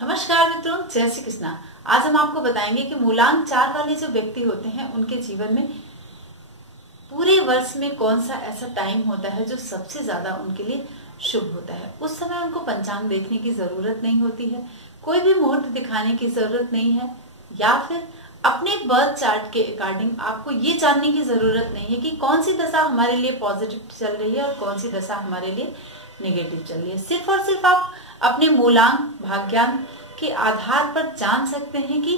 नमस्कार मित्रों, जय श्री कृष्णा। आज हम आपको बताएंगे कि मूलांक 4 वाले जो व्यक्ति होते हैं उनके जीवन में पूरे वर्ष में कौन सा ऐसा टाइम होता है जो सबसे ज्यादा उनके लिए शुभ होता है। उस समय उनको पंचांग देखने की जरूरत नहीं होती है, कोई भी मुहूर्त दिखाने की जरूरत नहीं है, या फिर अपने बर्थ चार्ट के अकॉर्डिंग आपको ये जानने की जरूरत नहीं है कि कौन सी दशा हमारे लिए पॉजिटिव चल रही है और कौन सी दशा हमारे लिए नेगेटिव चल रही है। सिर्फ और सिर्फ आप अपने मूलांक भाग्यांक के आधार पर जान सकते हैं कि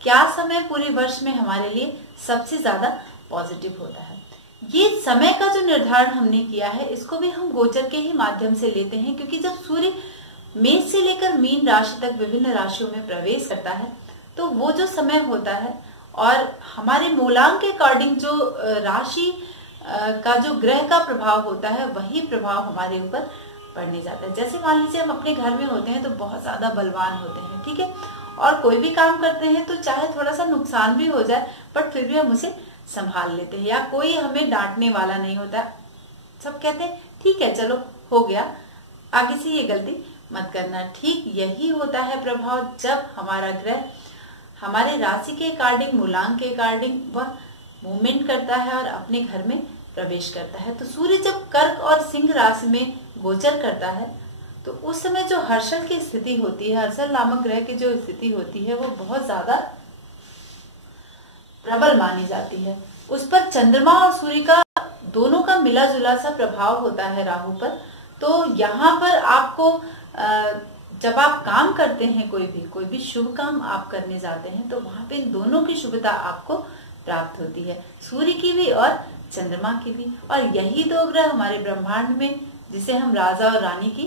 क्या समय पूरे वर्ष में हमारे लिए सबसे ज्यादा पॉजिटिव होता है। ये समय का जो निर्धारण हमने किया है इसको भी हम गोचर के ही माध्यम से लेते हैं, क्योंकि जब सूर्य मेष से लेकर मीन राशि तक विभिन्न राशियों में प्रवेश करता है तो वो जो समय होता है और हमारे मूलांक के अकॉर्डिंग जो राशि का जो ग्रह का प्रभाव होता है वही प्रभाव हमारे ऊपर पड़ने जाता है। जैसे मान लीजिए हम अपने घर में होते हैं तो बहुत ज्यादा बलवान होते हैं, ठीक है, और कोई भी काम करते हैं तो चाहे थोड़ा सा नुकसान भी हो जाए बट फिर भी हम उसे संभाल लेते हैं, या कोई हमें डांटने वाला नहीं होता। सब कहते हैं ठीक है चलो हो गया, आगे से ये गलती मत करना। ठीक यही होता है प्रभाव जब हमारा ग्रह हमारे राशि के अकॉर्डिंग मूलांक के अकॉर्डिंग वह मूवमेंट करता है और अपने घर में प्रवेश करता है। तो सूर्य जब कर्क और सिंह राशि में गोचर करता है तो उस समय जो हर्षल की स्थिति होती है, हर्षल नामक ग्रह की जो स्थिति होती है वो बहुत ज्यादा प्रबल मानी जाती है। उस पर चंद्रमा और सूर्य का दोनों का मिला जुला सा प्रभाव होता है राहु पर। तो यहाँ पर आपको जब आप काम करते हैं कोई भी शुभ काम आप करने जाते हैं तो वहां पे इन दोनों की शुभता आपको प्राप्त होती है, सूर्य की भी और चंद्रमा की भी। और यही दो ग्रह हमारे ब्रह्मांड में जिसे हम राजा और रानी की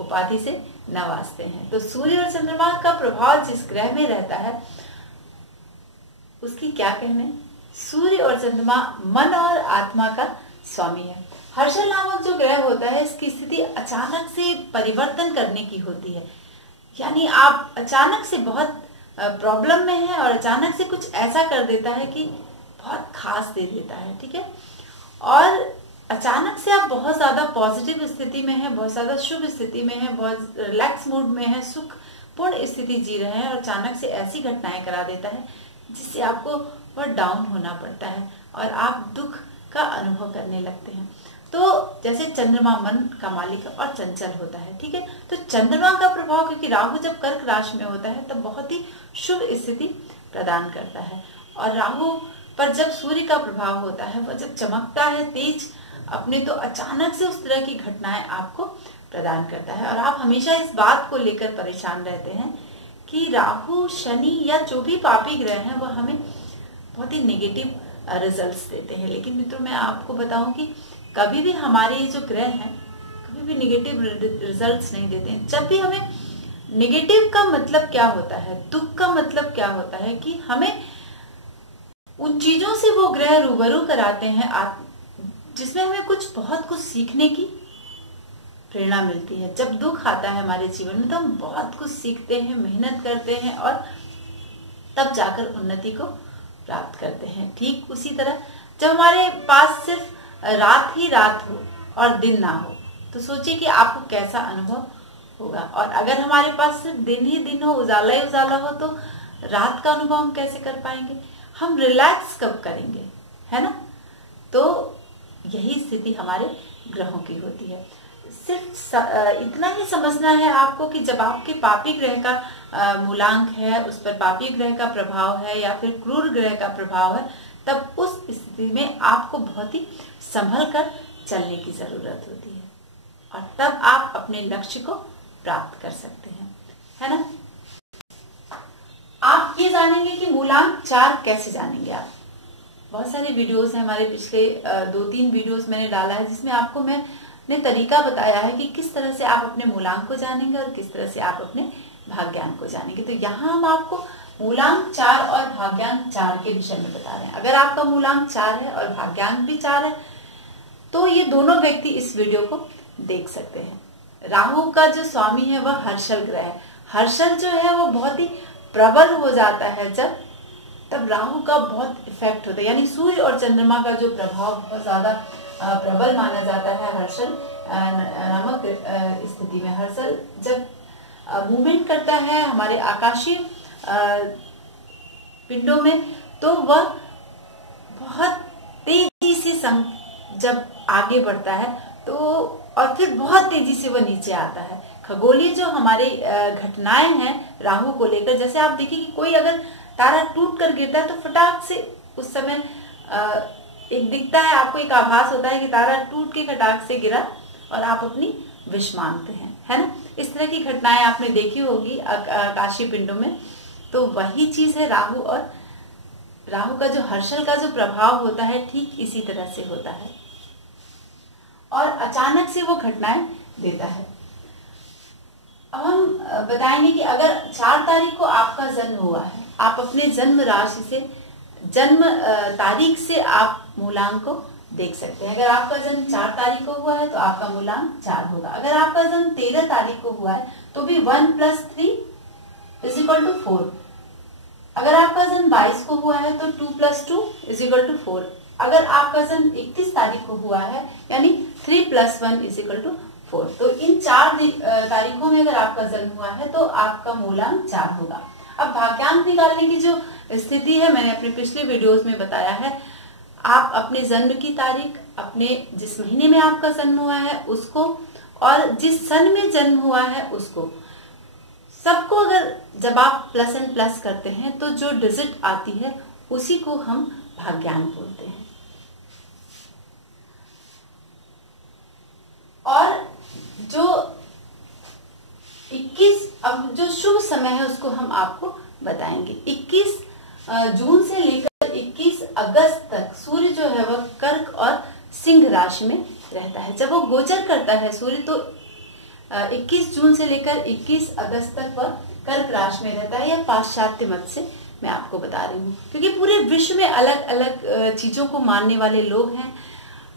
उपाधि से नवाजते हैं। तो सूर्य और चंद्रमा का प्रभाव जिस ग्रह में रहता है उसकी क्या कहने। सूर्य और चंद्रमा मन और आत्मा का स्वामी है। हर्षल नामक जो ग्रह होता है इसकी स्थिति अचानक से परिवर्तन करने की होती है, यानी आप अचानक से बहुत प्रॉब्लम में है और अचानक से कुछ ऐसा कर देता है कि बहुत खास दे देता है, ठीक है, और अचानक से आप बहुत ज्यादा पॉजिटिव स्थिति में है, बहुत ज्यादा शुभ स्थिति में है, बहुत रिलैक्स मूड में है, सुखपूर्ण स्थिति जी रहे हैं और अचानक से ऐसी घटनाएं करा देता है जिससे आपको बहुत डाउन होना पड़ता है और आप दुख का अनुभव करने लगते हैं। तो जैसे चंद्रमा मन का मालिक और चंचल होता है, ठीक है, तो चंद्रमा का प्रभाव क्योंकि राहु जब कर्क राशि में होता है तब बहुत ही शुभ स्थिति प्रदान करता है, और राहु पर जब सूर्य का प्रभाव होता है वह जब चमकता है तेज अपने तो अचानक से उस तरह की घटनाएं आपको प्रदान करता है। और आप हमेशा इस बात को लेकर परेशान रहते हैं कि राहु शनि या जो भी पापी ग्रह हैं वह हमें बहुत ही नेगेटिव रिजल्ट्स देते हैं। लेकिन मित्रों मैं आपको बताऊं कि कभी भी हमारे जो ग्रह हैं कभी भी नेगेटिव रिजल्ट्स नहीं देते हैं। जब भी हमें नेगेटिव का मतलब क्या होता है, दुख का मतलब क्या होता है कि हमें उन चीजों से वो ग्रह रूबरू कराते हैं जिसमें हमें बहुत कुछ सीखने की प्रेरणा मिलती है। जब दुख आता है हमारे जीवन में तो हम बहुत कुछ सीखते हैं, मेहनत करते हैं और तब जाकर उन्नति को प्राप्त करते हैं। ठीक उसी तरह जब हमारे पास सिर्फ रात ही रात हो और दिन ना हो तो सोचिए कि आपको कैसा अनुभव होगा, और अगर हमारे पास सिर्फ दिन ही दिन हो, उजाला ही उजाला हो तो रात का अनुभव हम कैसे कर पाएंगे, हम रिलैक्स कब करेंगे, है ना। तो यही स्थिति हमारे ग्रहों की होती है। सिर्फ इतना ही समझना है आपको कि जब आपके पापी ग्रह का मूलांक है, उस पर पापी ग्रह का प्रभाव है या फिर क्रूर ग्रह का प्रभाव है, तब उस स्थिति में आपको बहुत ही संभल कर चलने की जरूरत होती है और तब आप अपने लक्ष्य को प्राप्त कर सकते हैं, है ना। आप ये जानेंगे कि मूलांक 4 कैसे जानेंगे। आप बहुत सारे वीडियोस हैं हमारे, पिछले 2-3 वीडियोस मैंने डाला है जिसमें आपको मैंने तरीका बताया है कि किस तरह से आप अपने मूलांक को जानेंगे और किस तरह से आप अपने भाग्यांक को जानेंगे। तो यहाँ हम आपको मूलांक 4 और भाग्यांक 4 के विषय में बता रहे हैं। अगर आपका मूलांक 4 है और भाग्यांक भी 4 है तो ये दोनों व्यक्ति इस वीडियो को देख सकते हैं। राहु का जो स्वामी है वह हर्षल ग्रह है। हर्षल जो है वो बहुत ही प्रबल हो जाता है तब राहु का बहुत इफेक्ट होता है, यानी सूर्य और चंद्रमा का जो प्रभाव बहुत ज्यादा प्रबल माना जाता है हर्षल नामक स्थिति में। हर्षल जब मूवमेंट करता है हमारे आकाशीय पिंडों में, तो वह बहुत तेजी से जब आगे बढ़ता है तो और फिर बहुत तेजी से वह नीचे आता है। खगोलीय जो हमारे घटनाएं हैं राहु को लेकर, जैसे आप देखिए कि कोई अगर तारा टूट कर गिरता है तो फटाक से उस समय एक दिखता है, आपको एक आभास होता है कि तारा टूट के फटाक से गिरा और आप अपनी विश मानते हैं, है ना। इस तरह की घटनाएं आपने देखी होगी आकाशीय पिंडों में। तो वही चीज है राहु, और राहु का जो हर्षल का जो प्रभाव होता है ठीक इसी तरह से होता है और अचानक से वो घटनाएं देता है। अब हम बताएंगे कि अगर 4 तारीख को आपका जन्म हुआ है, आप अपने जन्म राशि से जन्म तारीख से आप मूलांक को देख सकते हैं। अगर आपका जन्म 4 तारीख को हुआ है तो आपका मूलांक 4 होगा। अगर आपका जन्म 13 तारीख को हुआ है तो भी 1 + 3 = 4। अगर आपका जन्म 22 को हुआ है तो 2 + 2 = 4। अगर आपका जन्म 31 तारीख को हुआ है यानी 3 + 1 = 4। तो इन 4 तारीखों में अगर आपका जन्म हुआ है तो आपका मूलांक 4 होगा। अब भाग्यांक निकालने की जो स्थिति है मैंने अपने पिछले वीडियोस में बताया है। आप अपने जन्म की तारीख, अपने जिस महीने में आपका जन्म हुआ है उसको, और जिस सन में जन्म हुआ है उसको, सबको अगर जब आप ++ करते हैं तो जो डिजिट आती है उसी को हम भाग्यांक बोलते हैं। और जो 21 अब जो शुभ समय है उसको हम आपको बताएंगे। 21 जून से लेकर 21 अगस्त तक सूर्य जो है वह कर्क और सिंह राशि में रहता है। जब वो गोचर करता है सूर्य तो 21 जून से लेकर 21 अगस्त तक वह कर्क राशि में रहता है। यह पाश्चात्य मत से मैं आपको बता रही हूँ, क्योंकि पूरे विश्व में अलग अलग चीजों को मानने वाले लोग हैं,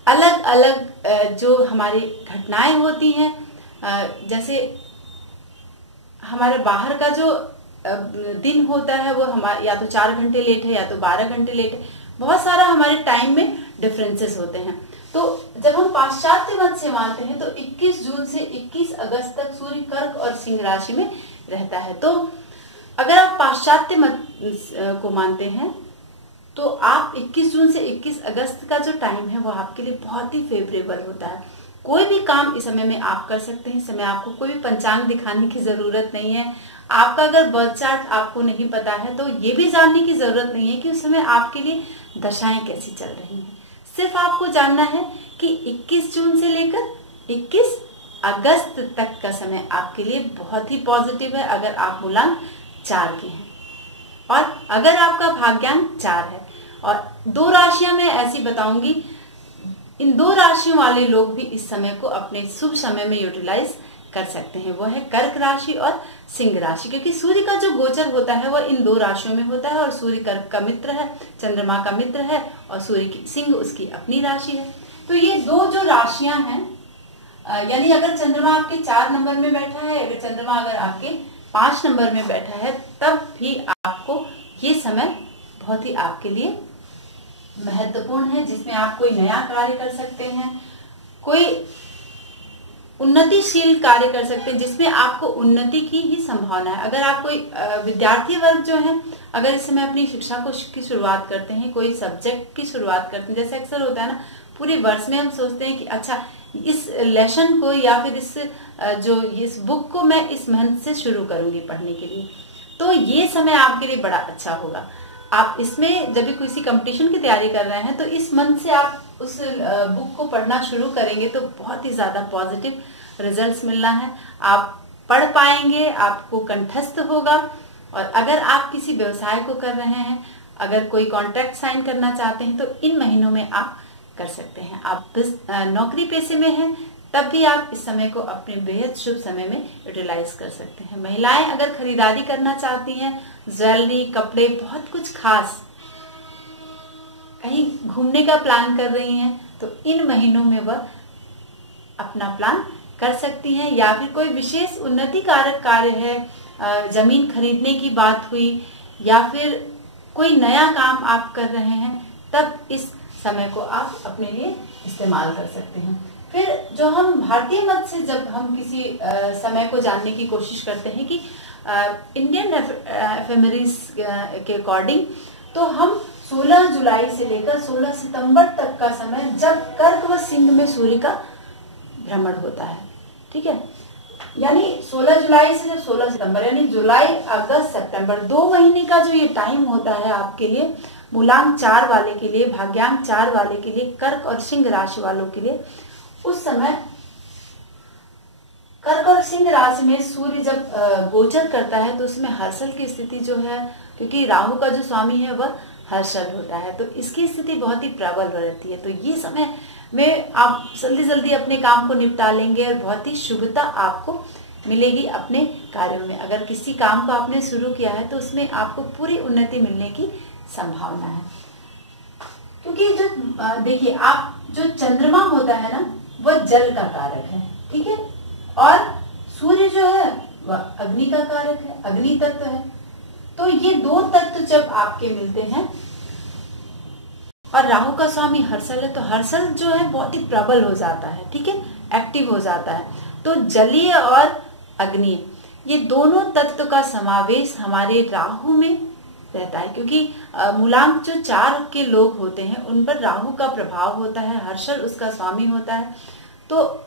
अलग अलग जो हमारी घटनाएं होती हैं। जैसे हमारे बाहर का जो दिन होता है वो हमारे या तो 4 घंटे लेट है या तो 12 घंटे लेट है, बहुत सारा हमारे टाइम में डिफरेंसेस होते हैं। तो जब हम पाश्चात्य मत से मानते हैं तो 21 जून से 21 अगस्त तक सूर्य कर्क और सिंह राशि में रहता है। तो अगर आप पाश्चात्य मत को मानते हैं तो आप 21 जून से 21 अगस्त का जो टाइम है वो आपके लिए बहुत ही फेवरेबल होता है। कोई भी काम इस समय में आप कर सकते हैं। इस समय आपको कोई भी पंचांग दिखाने की जरूरत नहीं है। आपका अगर बर्थ चार्ट आपको नहीं पता है तो ये भी जानने की जरूरत नहीं है कि उस समय आपके लिए दशाएं कैसी चल रही हैं। सिर्फ आपको जानना है कि 21 जून से लेकर 21 अगस्त तक का समय आपके लिए बहुत ही पॉजिटिव है अगर आप मूलांक 4 के हैं और अगर आपका भाग्यांक 4 है। और 2 राशियां मैं ऐसी बताऊंगी, इन 2 राशियों वाले लोग भी इस समय को अपने शुभ समय में यूटिलाइज कर सकते हैं। वो है कर्क राशि और सिंह राशि, क्योंकि सूर्य का जो गोचर होता है वह इन 2 राशियों में होता है और सूर्य कर्क का मित्र है, चंद्रमा का मित्र है और सूर्य की सिंह उसकी अपनी राशि है। तो ये 2 जो राशियां हैं, यानी अगर चंद्रमा आपके 4 नंबर में बैठा है, अगर चंद्रमा अगर आपके 5 नंबर में बैठा है, तब भी आपको ये समय बहुत ही आपके लिए महत्वपूर्ण है, जिसमें आप कोई नया कार्य कर सकते हैं, कोई उन्नतिशील कार्य कर सकते हैं जिसमें आपको उन्नति की ही संभावना है। अगर आप कोई विद्यार्थी वर्ग जो है, अगर इस समय अपनी शिक्षा की शुरुआत करते हैं, कोई सब्जेक्ट की शुरुआत करते हैं, जैसे अक्सर होता है ना, पूरे वर्ष में हम सोचते हैं कि अच्छा इस लेसन को या फिर इस बुक को मैं इस मंथ से शुरू करूंगी पढ़ने के लिए, तो ये समय आपके लिए बड़ा अच्छा होगा। आप इसमें जब भी किसी कंपटीशन की तैयारी कर रहे हैं तो इस मंथ से आप उस बुक को पढ़ना शुरू करेंगे तो बहुत ही ज्यादा पॉजिटिव रिजल्ट्स मिलना है। आप पढ़ पाएंगे, आपको कंठस्थ होगा। और अगर आप किसी व्यवसाय को कर रहे हैं, अगर कोई कॉन्ट्रैक्ट साइन करना चाहते हैं तो इन महीनों में आप कर सकते हैं। आप नौकरी पेशे में हैं तब भी आप इस समय को अपने बेहद शुभ समय में यूटिलाइज कर सकते हैं। महिलाएं अगर खरीदारी करना चाहती हैं, ज्वेलरी, कपड़े, बहुत कुछ खास, कहीं घूमने का प्लान कर रही हैं, तो इन महीनों में वह अपना प्लान कर सकती हैं। या फिर कोई विशेष उन्नति कारक कार्य है, जमीन खरीदने की बात हुई या फिर कोई नया काम आप कर रहे हैं, तब इस समय को आप अपने लिए इस्तेमाल कर सकते हैं। फिर जो हम भारतीय मत से जब हम किसी समय को जानने की कोशिश करते हैं कि इंडियन एफेमेरिस के अकॉर्डिंग, तो हम 16 जुलाई से लेकर 16 सितंबर तक का समय जब कर्क व सिंह में सूर्य का भ्रमण होता है, ठीक है। यानी 16 जुलाई से जब 16 सितंबर, यानी जुलाई अगस्त सितंबर 2 महीने का जो ये टाइम होता है आपके लिए, मूलांक 4 वाले के लिए, भाग्यांक 4 वाले के लिए, कर्क और सिंह राशि वालों के लिए, उस समय कर्क और सिंह राशि में सूर्य जब गोचर करता है तो उसमें हर्षल की स्थिति जो है, क्योंकि राहु का जो स्वामी है वह हर्षल होता है, तो इसकी स्थिति बहुत ही प्रबल रहती है। तो ये समय में आप जल्दी जल्दी अपने काम को निपटा लेंगे और बहुत ही शुभता आपको मिलेगी अपने कार्यों में। अगर किसी काम को आपने शुरू किया है तो उसमें आपको पूरी उन्नति मिलने की संभावना है, क्योंकि जो देखिए, आप जो चंद्रमा होता है ना, वह जल का कारक है, ठीक है, और सूर्य जो है वह अग्नि का कारक है, अग्नि तत्व है। तो ये दो तत्व जब आपके मिलते हैं, और राहु का स्वामी हर्षल है, तो हर्षल जो है बहुत ही प्रबल हो जाता है, ठीक है, एक्टिव हो जाता है। तो जलीय और अग्नि, ये दोनों तत्व का समावेश हमारे राहु में रहता है, क्योंकि मूलांक जो 4 के लोग होते हैं उन पर राहु का प्रभाव होता है, हर्षल उसका स्वामी होता है। तो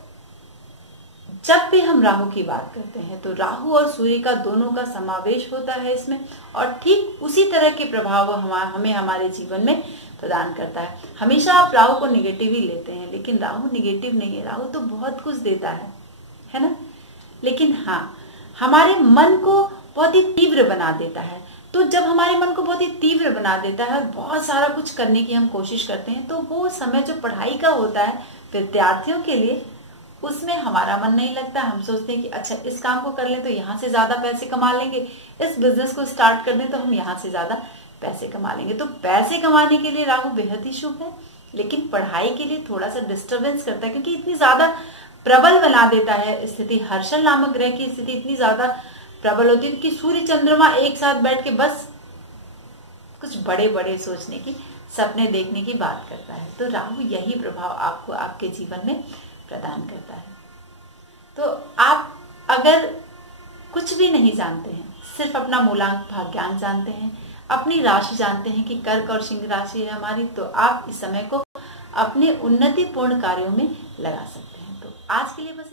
जब भी हम राहु की बात करते हैं तो राहु और सूर्य का दोनों का समावेश होता है इसमें, और ठीक उसी तरह के प्रभाव हमें हमारे जीवन में प्रदान करता है। हमेशा आप राहु को निगेटिव ही लेते हैं, लेकिन राहु निगेटिव नहीं है, राहु तो बहुत कुछ देता है ना। लेकिन हाँ, हमारे मन को बहुत ही तीव्र बना देता है। तो जब हमारे मन को बहुत ही तीव्र बना देता है और बहुत सारा कुछ करने की हम कोशिश करते हैं, तो वो समय जो पढ़ाई का होता है विद्यार्थियों के लिए, उसमें हमारा मन नहीं लगता। हम सोचते हैं कि अच्छा, इस काम को कर लें तो यहाँ से ज्यादा पैसे कमा लेंगे, इस बिजनेस को स्टार्ट कर दें तो हम यहाँ से ज्यादा पैसे कमा लेंगे। तो पैसे कमाने के लिए राहु बेहद ही शुभ है, लेकिन पढ़ाई के लिए थोड़ा सा डिस्टर्बेंस करता है, क्योंकि इतनी ज्यादा प्रबल बना देता है स्थिति। हर्षल नामक ग्रह की स्थिति इतनी ज्यादा प्रबल होती है कि सूर्य चंद्रमा एक साथ बैठ के बस कुछ बड़े बड़े सोचने की, सपने देखने की बात करता है। तो राहु यही प्रभाव आपको आपके जीवन में प्रदान करता है। तो आप अगर कुछ भी नहीं जानते हैं, सिर्फ अपना मूलांक भाग्यांक जानते हैं, अपनी राशि जानते हैं कि कर्क और सिंह राशि है हमारी, तो आप इस समय को अपने उन्नतिपूर्ण कार्यों में लगा सकते हैं। तो आज के लिए बस